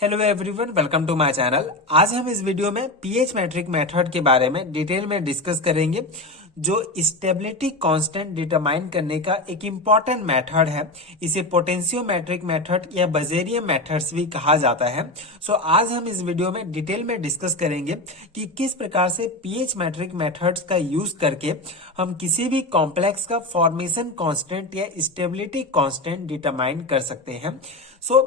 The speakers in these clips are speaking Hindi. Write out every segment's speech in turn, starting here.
Hello everyone, welcome to my channel. आज हम इस वीडियो में पीएच मैट्रिक मेथड के बारे में डिटेल में डिस्कस करेंगे, जो स्टेबिलिटी कांस्टेंट डिटरमाइन करने का एक इम्पॉर्टेंट मेथड है। इसे पोटेंशियोमेट्रिक मेथड या बजेरियन मेथड्स भी कहा जाता है। आज हम इस वीडियो में डिटेल में डिस्कस करेंगे कि किस प्रकार से पीएच मैट्रिक मेथड्स का यूज करके हम किसी भी कॉम्प्लेक्स का फॉर्मेशन कांस्टेंट या स्टेबिलिटी कांस्टेंट डिटरमाइन कर सकते हैं।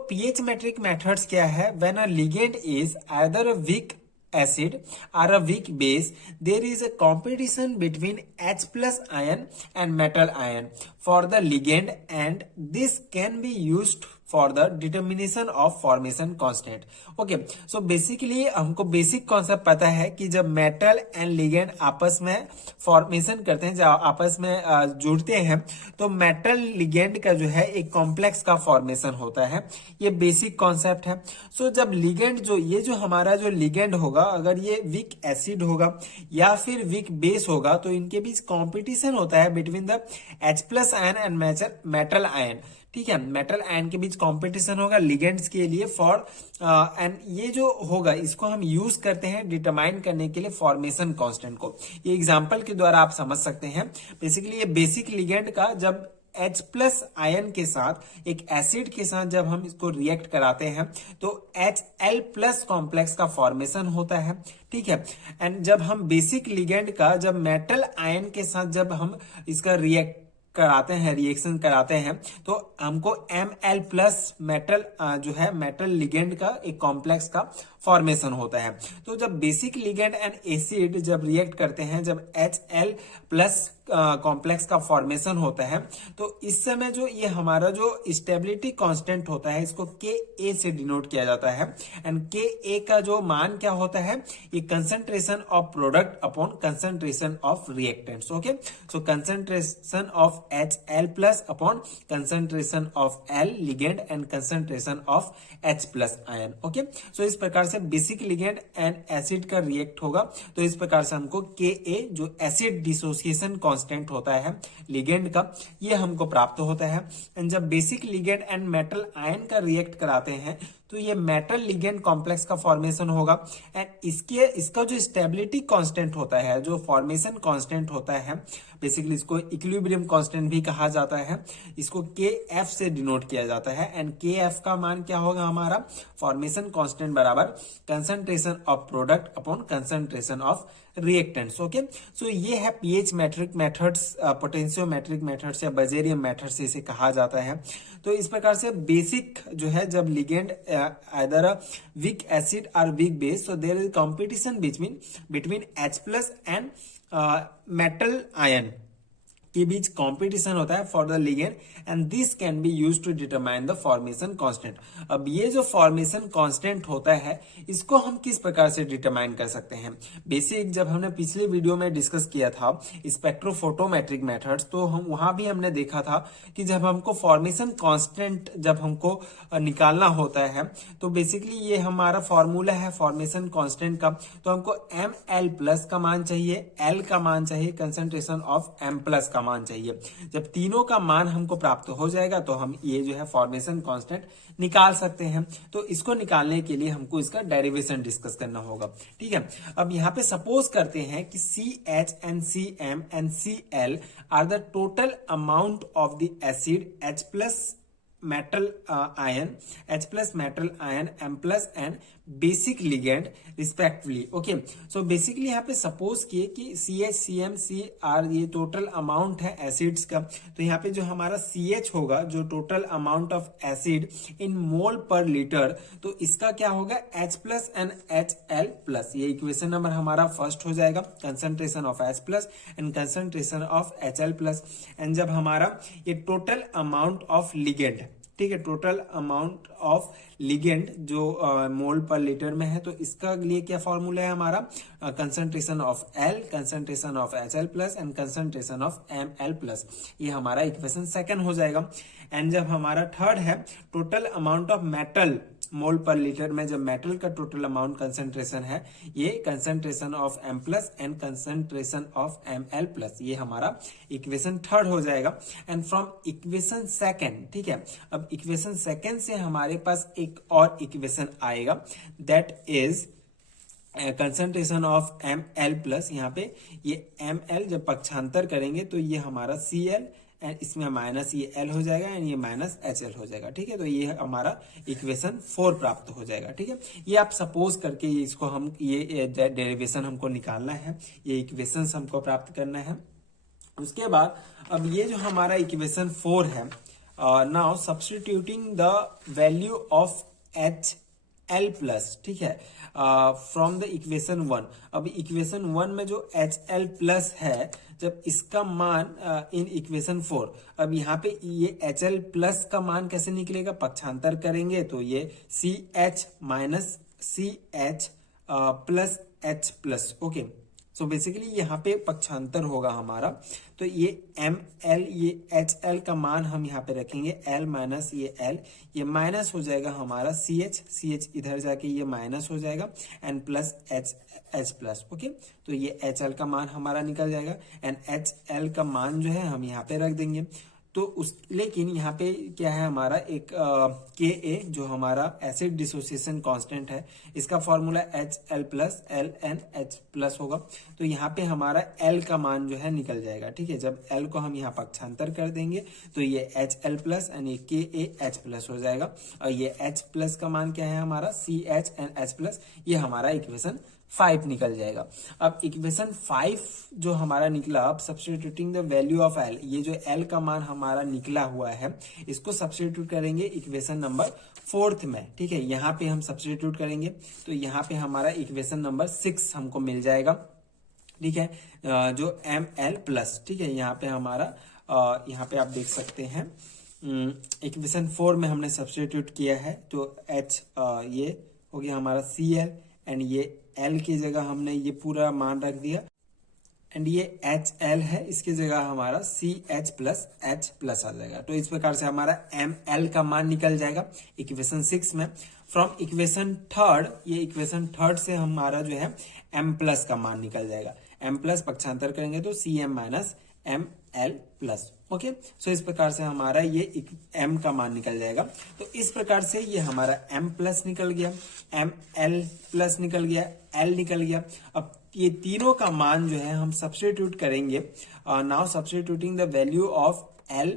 pH metric methods क्या है? When a ligand is either a weak acid or a weak base, there is a competition between H plus ion and metal ion for the ligand, and this can be used for the determination of formation constant. Okay, so basically हमको बेसिक कॉन्सेप्ट पता है कि जब मेटल एंड लिगेंड आपस में फॉर्मेशन करते हैं, जब आपस में जुड़ते हैं, तो मेटल लिगेंड का जो है एक कॉम्प्लेक्स का फॉर्मेशन होता है। ये बेसिक कॉन्सेप्ट है। जब लिगेंड ये जो हमारा जो लिगेंड होगा, अगर ये वीक एसिड होगा या फिर वीक बेस होगा, तो इनके बीच कॉम्पिटिशन होता है between the H plus ion and metal ion. ठीक है, मेटल आयन के बीच कंपटीशन होगा लिगेंड्स के लिए फॉर एंड ये जो होगा इसको हम यूज करते हैं डिटरमाइन करने के लिए फॉर्मेशन कांस्टेंट को। ये एग्जांपल के द्वारा आप समझ सकते हैं। बेसिकली ये बेसिक लिगेंड का जब H प्लस आयन के साथ एक एसिड के साथ जब हम इसको रिएक्ट कराते हैं तो HL प्लस कॉम्प्लेक्स का फॉर्मेशन होता है। ठीक है, एंड जब हम बेसिक लिगेंड का जब मेटल आयन के साथ जब हम इसका रिएक्शन कराते हैं तो हमको Ml प्लस मेटल जो है मेटल लिगेंड का एक कॉम्प्लेक्स का फॉर्मेशन होता है। तो जब बेसिक लिगेंड एंड एसिड जब रिएक्ट करते हैं, जब HL प्लस कॉम्प्लेक्स का फॉर्मेशन होता है, तो इस समय जो ये हमारा जो स्टेबिलिटी कांस्टेंट होता है इसको Ka से डिनोट किया जाता है। एंड Ka का जो मान क्या होता है? ये concentration of product upon concentration of reactants. Okay, so concentration of HL plus upon concentration of L ligand and concentration of H plus ion. Okay, so इस प्रकार से बेसिक लिगेंड एंड एसिड का रिएक्ट होगा, तो इस प्रकार से हमको Ka जो एसिड डिसोसिएशन कांस्टेंट होता है लिगेंड का, ये हमको प्राप्त होता है। एंड जब basic ligand and metal ion का रिएक्ट कराते हैं तो ये मेटल लिगेंड कॉम्प्लेक्स का फॉर्मेशन होगा। एंड इसका जो स्टेबिलिटी कांस्टेंट होता है, जो फॉर्मेशन कांस्टेंट होता है, बेसिकली इसको इक्विलिब्रियम कांस्टेंट भी कहा जाता है। इसको Kf से डिनोट किया जाता है। एंड Kf का मान क्या होगा? हमारा फॉर्मेशन कांस्टेंट बराबर concentration of product upon concentration of reactants. Okay, so ये है pH metric methods, potentiometric methods या बजेरियन मेथड्स इसे कहा जाता है। तो इस प्रकार से बेसिक जो है, जब ligand either a weak acid or weak base, so there is competition between H plus and metal ion के बीच कंपटीशन होता है for the ligand, and this can be use to determine the formation constant. अब ये जो फॉर्मेशन कांस्टेंट होता है इसको हम किस प्रकार से डिटरमाइन कर सकते हैं? बेसिक जब हमने पिछले वीडियो में डिस्कस किया था स्पेक्ट्रोफोटोमेट्रिक मेथड्स, तो हम वहां भी हमने देखा था कि जब हमको फॉर्मेशन कांस्टेंट जब हमको निकालना होता है, तो बेसिकली ये हमारा फॉर्मूला है फॉर्मेशन कांस्टेंट का। तो हमको Ml प्लस का मान चाहिए, L का मान चाहिए, कंसंट्रेशन ऑफ M प्लस का मान चाहिए। जब तीनों का मान हमको प्राप्त हो जाएगा तो हम ये जो है फॉर्मेशन कांस्टेंट निकाल सकते हैं। तो इसको निकालने के लिए हमको इसका डेरिवेशन डिस्कस करना होगा। ठीक है, अब यहाँ पे सपोज करते हैं कि CH and CM and Cl are the total amount of the acid H plus metal ion, H plus metal ion, M plus and basic ligand respectively. Okay, so basically यहाँ पे सपोज किए कि CH, CM, Cr ये टोटल अमाउंट है एसिड्स का। तो यहाँ पे जो हमारा CH होगा, जो total amount of acid in mole per litre, तो इसका क्या होगा? H plus and HL plus. ये इक्वेशन नंबर हमारा फर्स्ट हो जाएगा, concentration of H plus and concentration of HL plus. And जब हमारा ये टोटल अमाउंट ऑफ लिगेंड, ठीक है, टोटल अमाउंट ऑफ लिगेंड जो मोल पर लीटर में है, तो इसका लिए क्या फॉर्मूला है हमारा? Concentration of L, concentration of HL plus and concentration of ML plus. ये हमारा इक्वेशन सेकंड हो जाएगा। एंड जब हमारा थर्ड है total amount of mole per litre में जब मेटल का टोटल अमाउंट कंसंट्रेशन है, ये concentration of M plus and concentration of Ml plus, ये हमारा इक्वेशन थर्ड हो जाएगा। एंड फ्रॉम इक्वेशन सेकंड, ठीक है, अब इक्वेशन सेकंड से हमारे पास एक और इक्वेशन आएगा, that is concentration of Ml plus. यहाँ पे ये Ml जब पक्षांतर करेंगे तो ये हमारा Cl एंड इसमें माइनस ये L हो जाएगा एंड ये माइनस HL हो जाएगा, ठीक है। तो ये हमारा इक्वेशन 4 प्राप्त हो जाएगा, ठीक है। ये आप सपोज करके इसको हम ये डेरिवेशन हमको निकालना है, ये इक्वेशन हमको प्राप्त करना है। उसके बाद अब ये जो हमारा इक्वेशन 4 है, now substituting the value of HL plus, ठीक है, फ्रॉम द इक्वेशन 1। अब इक्वेशन 1 में जो HL प्लस है, जब इसका मान इन इक्वेशन 4, अब यहाँ पे ये HL प्लस का मान कैसे निकलेगा, पक्षांतर करेंगे तो ये CH minus CH plus H plus, okay. So basically यहाँ पे पक्षांतर होगा हमारा, तो ये Ml ये HL का मान हम यहाँ पे रखेंगे, L माइनस ये L, ये माइनस हो जाएगा हमारा CH इधर जाके ये माइनस हो जाएगा and plus H plus, okay. तो ये HL का मान हमारा निकल जाएगा एंड HL का मान जो है हम यहाँ पे रख देंगे। तो उस लेकिन यहाँ पे क्या है हमारा एक Ka जो हमारा एसिड डिसोसिएशन कांस्टेंट है, इसका formula HL plus LNH plus होगा। तो यहाँ पे हमारा L का मान जो है निकल जाएगा, ठीक है। जब L को हम यहाँ पक्षांतर कर देंगे तो ये HL प्लस एंड ये KaH प्लस हो जाएगा और ये H प्लस का मान क्या है हमारा CH एंड H प्लस, ये हमारा इक्वेशन 5 निकल जाएगा। अब इक्वेशन 5 जो हमारा निकला, अब substituting the value of L, ये जो L का मान हमारा निकला हुआ है, इसको सब्स्टिट्यूट करेंगे इक्वेशन नंबर 4 में, ठीक है। यहाँ पे हम सब्स्टिट्यूट करेंगे तो यहाँ पे हमारा इक्वेशन नंबर 6 हमको मिल जाएगा, ठीक है, जो Ml प्लस, ठीक है। यहाँ पे हमारा यहाँ पे आप देख सकते हैं इक्वेशन 4 में हमने सब्स्टिट्यूट किया है, तो H ये हो गया हमारा Cl एंड ये L की जगह हमने ये पूरा मान रख दिया एंड ये HL है, इसकी जगह हमारा CH प्लस H प्लस आ जाएगा। तो इस प्रकार से हमारा ML का मान निकल जाएगा इक्वेशन 6 में। फ्रॉम इक्वेशन थर्ड, ये इक्वेशन थर्ड से हमारा जो है M प्लस का मान निकल जाएगा, M प्लस पक्षांतर करेंगे तो CM minus ML plus, okay. So इस प्रकार से हमारा ये M का मान निकल जाएगा। तो इस प्रकार से ये हमारा M प्लस निकल गया, ML प्लस निकल गया, L निकल गया। अब ये तीनों का मान जो है हम सब्स्टिट्यूट करेंगे। Now substituting the value of L,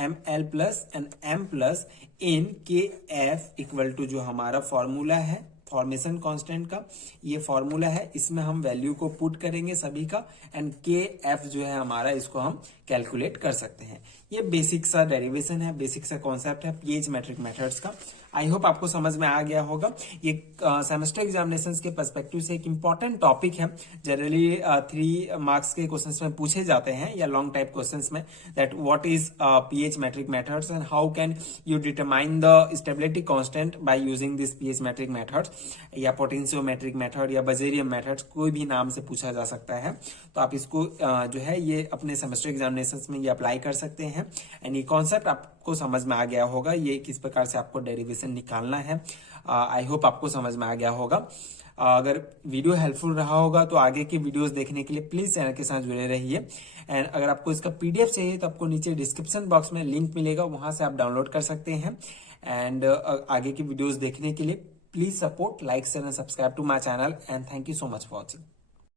ML plus and M plus in KF equal to जो हमारा फॉर्मूला है फॉर्मेशन कांस्टेंट का, ये फॉर्मूला है, इसमें हम वैल्यू को पुट करेंगे सभी का एंड KF जो है हमारा, इसको हम कैलकुलेट कर सकते हैं। ये बेसिक सा डेरिवेशन है, बेसिक सा कॉन्सेप्ट है पीएच मैट्रिक मेथड्स का। आई होप आपको समझ में आ गया होगा। ये सेमेस्टर एग्जामिनेशन के पर्सपेक्टिव से एक इंपॉर्टेंट टॉपिक है, जनरली 3 मार्क्स के क्वेश्चंस में पूछे जाते हैं या लॉन्ग टाइप क्वेश्चंस में, that what is pH metric methods and how can you determine the stability constant by using this pH metric methods, या पोटेंशियोमेट्रिक मेथड या बजेरियम मेथड्स, कोई भी नाम से पूछा जा सकता है। तो आप इसको जो है ये अपने सेमेस्टर एग्जामिनेशन में ये अप्लाई कर सकते हैं एंड ये कॉन्सेप्ट आपको समझ में आ गया होगा, ये किस प्रकार से आपको डेरिवेशन निकालना है। आई होप आपको समझ में आ गया होगा। अगर वीडियो हेल्पफुल रहा होगा तो आगे की वीडियोस देखने के लिए प्लीज चैनल के साथ जुड़े रहिए एंड अगर आपको इसका पीडीएफ चाहिए तो आपको नीचे डिस्क्रिप्शन बॉक्स में लिंक मिलेगा, वहां से आप डाउनलोड कर सकते हैं। एंड आगे की वीडियोस देखने के लिए please support, like, share and subscribe to my channel and thank you so much for watching.